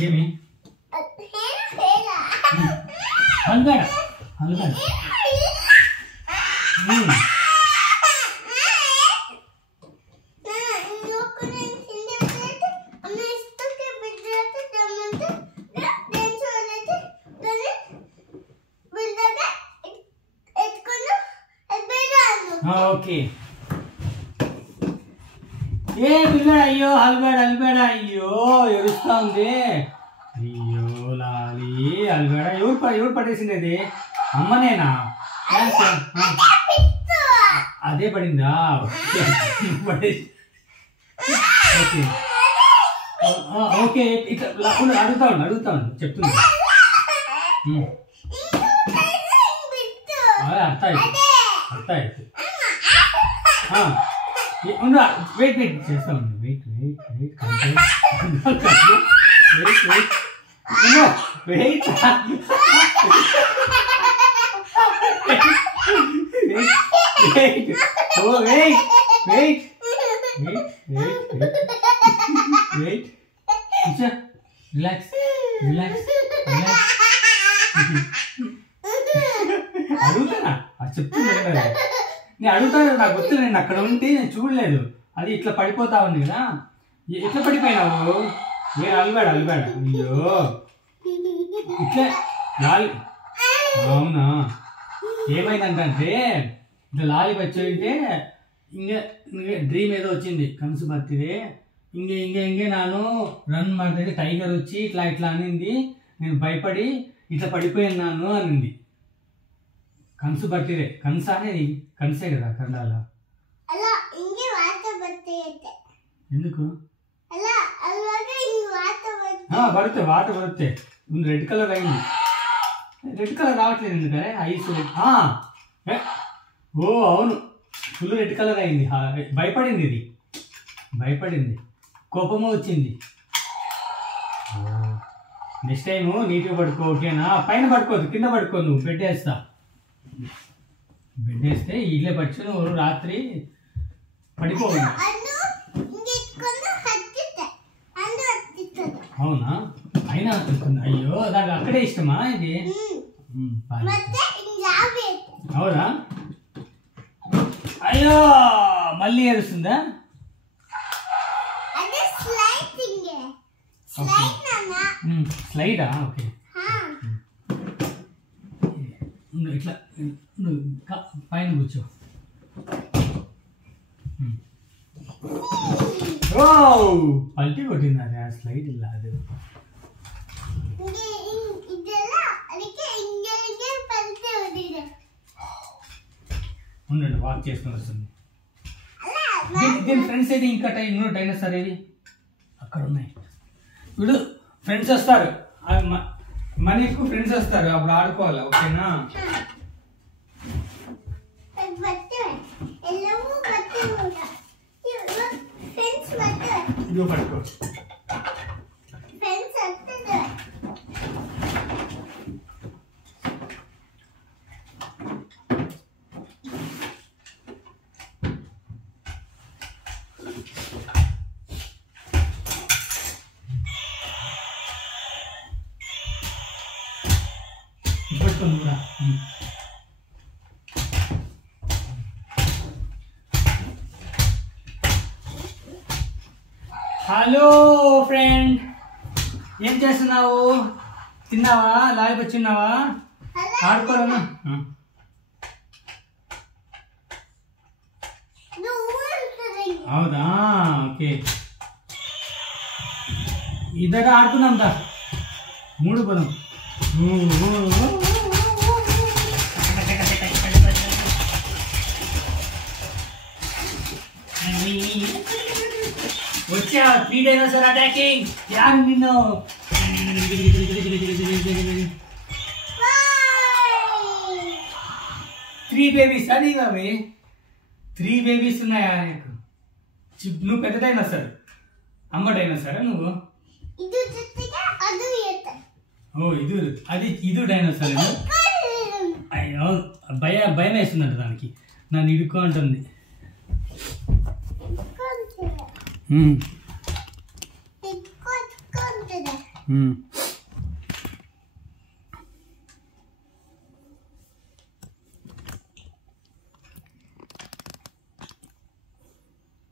ఏమి హల్బేడ హల్బేడ ఓకే ఏ పిల్లడా అయ్యో హల్బేడ హల్బేడ అయ్యో ఎరుస్తా ఉంది అయ్యో లాలి హల్బేడ ఎవరు పడేసింది అది అమ్మనేనా అదే పడిందా పడేసి ఓకే ఓకే ఇట్లా అడుగుతా ఉండు చెప్తుంది అర్థ ఆಯ್ತು వెయిట్ చేస్తా ఉండు వెయిట్ రిలాక్స్ అడుగుతానా అది చెప్తుంది నేను అడుగుతాను నాకు గుర్తు నేను అక్కడ ఉంటే నేను చూడలేదు అది ఇట్లా పడిపోతా ఉంది కదా ఎట్లా పడిపోయినావు నేను అల్బాడు అయ్యో ఇట్లా లాలి అవునా ఏమైందంటే ఇట్లా లాలి వచ్చి ಡ್ರೀಮ್ ఏదో వచ్చింది కనసు బర్తిదే ఇంగే ನಾನು రన్ ಮಾಡಿದ್ರೆ టైగర్ వచ్చి ఇట్లా అనింది నేను భయపడి ఇట్లా పడిపోయాను నాను అనింది కనసు బర్తిదే కనసా అనేది కనసే కదా కన్నడాల ఎందుకు బರುತ್ತೆ రెడ్ కలర్ అయింది రెడ్ కలర్ రావట్లేదు ఎందుకనే ఐస్ ఓ అవును ఫుల్ రెడ్ కలర్ అయింది భయపడింది ఇది భయపడింది కోపము వచ్చింది నెక్స్ట్ టైము నీట్గా పడుకో ఓకేనా పైన పడుకోవద్దు కింద పడుకో నువ్వు బెడ్ వేస్తే ఇల్లే పచ్చు నువ్వు రాత్రి పడిపోవు అవునా అయినా అయ్యో దానికి అక్కడే ఇష్టమా ఇది అవునా అయ్యో మళ్ళీ ఏడుస్తుందా స్లైడా ఓకే ఇట్లా పైన కూర్చో పల్టీ కొట్టింది అది ఆ స్లైడ్ ಇಲ್ಲ ಅದು ఉండండి వాక్ చేసుకుని వస్తుంది దీని ఫ్రెండ్స్ అయితే ఇంకా ఇంకో డైనోసార్ ఏది అక్కడ ఉన్నాయి ఇప్పుడు ఫ్రెండ్స్ వస్తారు మనీకు ఫ్రెండ్స్ వస్తారు అప్పుడు ఆడుకోవాలి ఓకేనా ఇదిగో పట్టుకో హలో ఫ్రెండ్ ఏం చేస్తున్నావు తిన్నావా లాలిప చిన్నావా ఆడుకోవాలన్నా అవుదా ఓకే ఇద్దరు ఆడుకుందాం దా మూడు పదం వచ్చా 3 డైనోసార్ అటాకింగ్ యార్ నిన్ను త్రీ బేబీస్ అది అవి 3 బేబీస్ ఉన్నాయా నీకు నువ్వు పెద్ద డైనోసార్ అమ్మ డైనోసారా నువ్వు ఓ ఇది డైనోసార్ అయ్యో భయం వేస్తుందంట దానికి నన్ను ఇడుకో అంటుంది